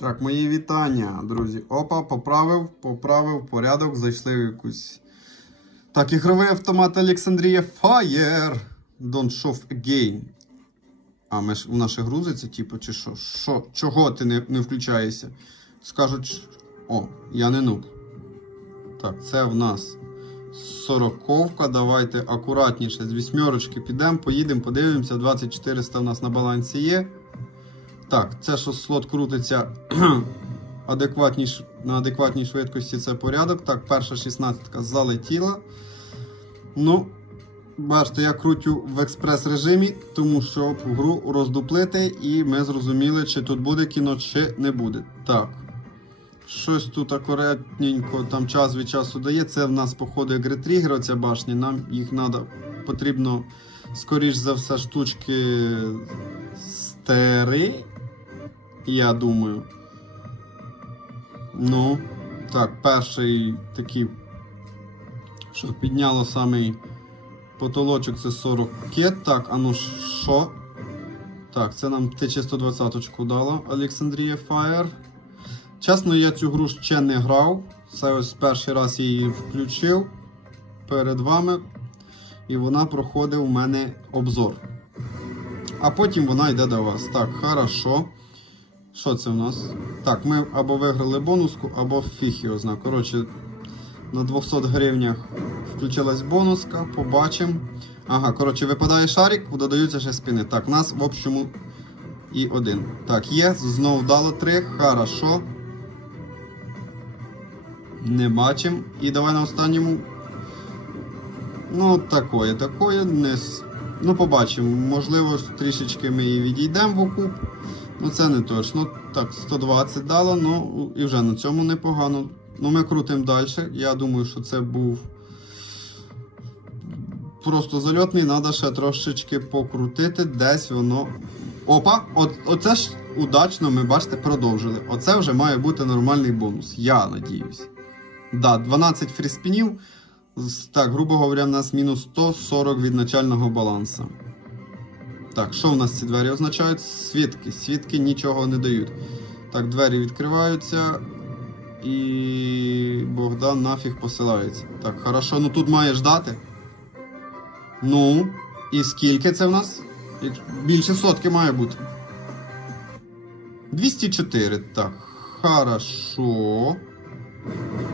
Так, мої вітання, друзі. Опа, поправив, поправив порядок, зайшли в якусь. Так, ігровий автомат Олександрія Fire. Don't show again. А ми ж у ще грузиться, типу, чи що? Що? Чого ти не, не включаєшся? Скажуть, о, я не нуб. Так, це в нас сороковка. Давайте акуратніше з вісьмерочки підемо, поїдемо, подивимося. 2400 в нас на балансі є. Так, це що слот крутиться адекватній, ш- на адекватній швидкості, це порядок. Так, перша 16 залетіла. Ну, бачите, я крутю в експрес режимі, тому що гру роздуплити, і ми зрозуміли, чи тут буде кіно, чи не буде. Так. Щось тут акуратненько там час від часу дає. Це в нас, походу, як ретригер, оця башня. Нам їх надо, потрібно, скоріш за все, штучки стери. Я думаю. Ну, так, перший такий, що підняло самий потолочок, це 40 кет. Так, а ну що? Так, це нам Т-120 дало Олександрія Fire. Чесно, я цю гру ще не грав. Це ось перший раз я її включив перед вами. І вона проходить у мене обзор. А потім вона йде до вас. Так, хорошо. Що це в нас? Так, ми або виграли бонуску, або фіг його зна. Коротше, на 200 гривнях включилась бонуска, побачимо. Ага, коротше, випадає шарик, додаються ще спини. Так, у нас в общому і один. Так, є, знову дало три. Хорошо. Не бачимо. І давай на останньому. Ну, такое, такое. Не... Ну, побачимо. Можливо, трішечки ми і відійдемо в окуп. Ну, це не точно. Так, 120 дало, ну і вже на цьому непогано. Ну, ми крутимо далі. Я думаю, що це був просто зальотний, треба ще трошечки покрутити, десь воно. Опа! От, оце ж удачно, ми бачите, продовжили. Оце вже має бути нормальний бонус. Я надіюсь. Да, 12 фріспінів. Так, грубо говоря, в нас мінус 140 від начального балансу. Так, що в нас ці двері означають? Свідки. Свідки нічого не дають. Так, двері відкриваються. І Богдан нафіг посилається. Так, хорошо, ну тут має ждати. Ну, і скільки це в нас? Більше сотки має бути. 204. Так, хорошо.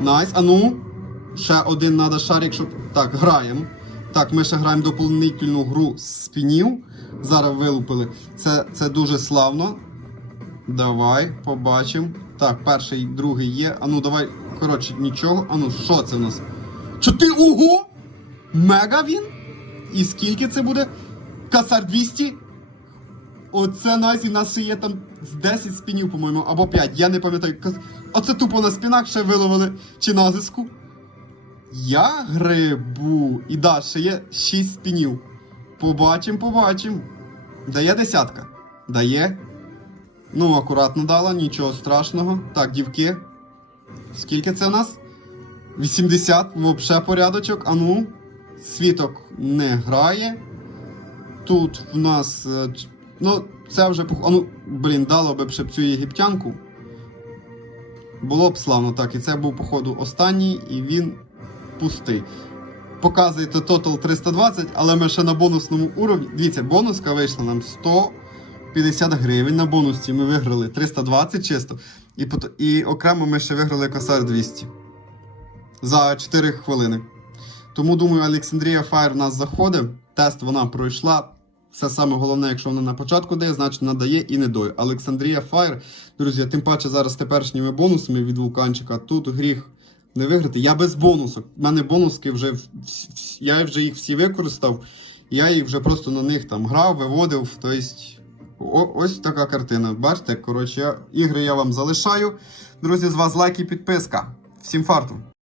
Найс. А ну. Ще один надо шарик, щоб. Так, граємо. Так, ми ще граємо доповнительну гру з спінів. Зараз вилупили. Це, це дуже славно. Давай, побачимо. Так, перший, другий є. А ну давай. Коротше, нічого. А ну, що це в нас? Чотири. Ого! Мега він? І скільки це буде? Касар 200? Оце найс, і в нас ще є там з 10 спінів, по-моєму, або 5, я не пам'ятаю. Оце тупо на спінах ще виловили чи на зиску. Я грибу. І да, ще є 6 спінів. Побачим, побачим. Дає десятка. Дає. Ну, акуратно дала, нічого страшного. Так, дівки. Скільки це в нас? 80, взагалі порядочок. А ну, світок не грає. Тут в нас. е, Ну, це вже а ну, блін, дало би б ще б цю єгиптянку. Було б славно так. І це був, походу, останній, і він пустий. Показуєте тотал 320, але ми ще на бонусному уровні. Дивіться, бонуска вийшла нам 150 гривень. На бонусі ми виграли 320 чисто. І, і окремо ми ще виграли косар 200 за 4 хвилини. Тому думаю, Олександрія Фаєр в нас заходить. Тест вона пройшла. Це саме головне, якщо вона на початку дає, значить надає і не дає. Олександрія Фаєр, друзі, тим паче зараз теперішніми бонусами від вулканчика. Тут гріх не виграти. Я без бонусок. У мене бонуски вже я вже їх всі використав. Я їх вже просто на них там грав, виводив. Тобто, ось така картина. Бачите, коротше, ігри я вам залишаю. Друзі, з вас лайк і підписка. Всім фарту!